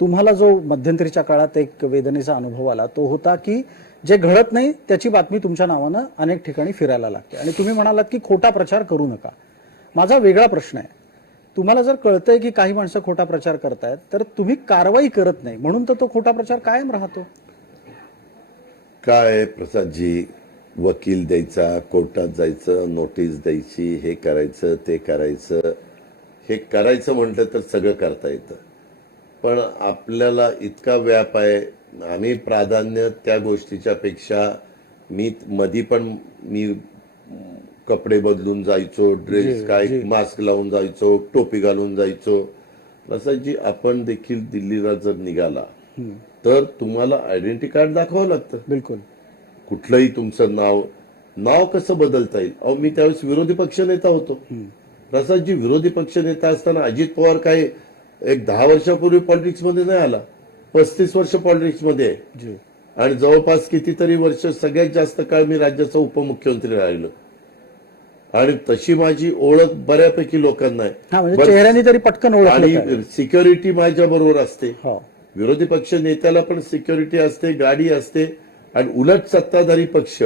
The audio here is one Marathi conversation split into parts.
तुम्हाला जो मध्यंतरीच्या काळात एक वेदनेचा अनुभव आला तो होता की जे घडत नाही त्याची बातमी तुमच्या नावानं अनेक ठिकाणी फिरायला लागते. आणि तुम्ही म्हणालात की खोटा प्रचार करू नका. माझा वेगळा प्रश्न आहे. तुम्हाला जर कळतंय की काही माणसं खोटा प्रचार करतायत तर तुम्ही कारवाई करत नाही. म्हणून तर तो खोटा प्रचार कायम राहतो. काय प्रसादजी? वकील द्यायचा कोर्टात जायचं नोटीस द्यायची हे करायचं ते करायचं. हे करायचं म्हटलं तर सगळं करता येतं. पण आपल्याला इतका व्याप आहे. आम्ही प्राधान्य त्या गोष्टीच्या पेक्षा मी मधी पण मी कपडे बदलून जायचो ड्रेस काय मास्क लावून जायचो टोपी घालून जायचो. प्रसादजी आपण देखील दिल्लीला जर निघाला तर तुम्हाला आयडेंटिटी कार्ड दाखवावं लागतं. बिलकुल. कुठलंही तुमचं नाव नाव कसं बदलता येईल? अहो मी त्यावेळेस विरोधी पक्ष नेता होतो. प्रसादजी विरोधी पक्ष नेता असताना अजित पवार काय एक दहा वर्षापूर्वी पॉलिटिक्समध्ये नाही आला. पस्तीस वर्ष पॉलिटिक्समध्ये आहे. जी. आणि जवळपास कितीतरी वर्ष सगळ्यात जास्त काळ मी राज्याचा उपमुख्यमंत्री राहिलो. आणि तशी माझी ओळख बऱ्यापैकी लोकांना हा म्हणजे चेहऱ्याने तरी पटकन ओळखलं आणि. सिक्युरिटी माझ्या बरोबर असते. हो. विरोधी पक्ष नेत्याला पण सिक्युरिटी असते गाडी असते. आणि उलट सत्ताधारी पक्ष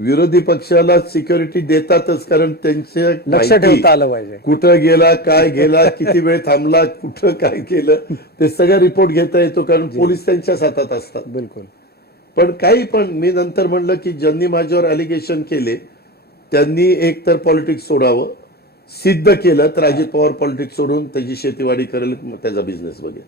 विरोधी पक्षाला सिक्युरिटी देतातच कारण त्यांचे लक्ष ठेवता आलं पाहिजे. कुठं गेला काय गेला किती वेळ थांबला कुठं काय केलं ते सगळं रिपोर्ट घेता येतो कारण पोलीस त्यांच्याच हातात असतात. बिलकुल. पण काही पण मी नंतर म्हणलं की ज्यांनी माझ्यावर अलिगेशन केले त्यांनी एक तर पॉलिटिक्स सोडावं सिद्ध केलं तर अजित पवार पॉलिटिक्स सोडून त्याची शेतीवाडी करेल त्याचा बिझनेस बघेल.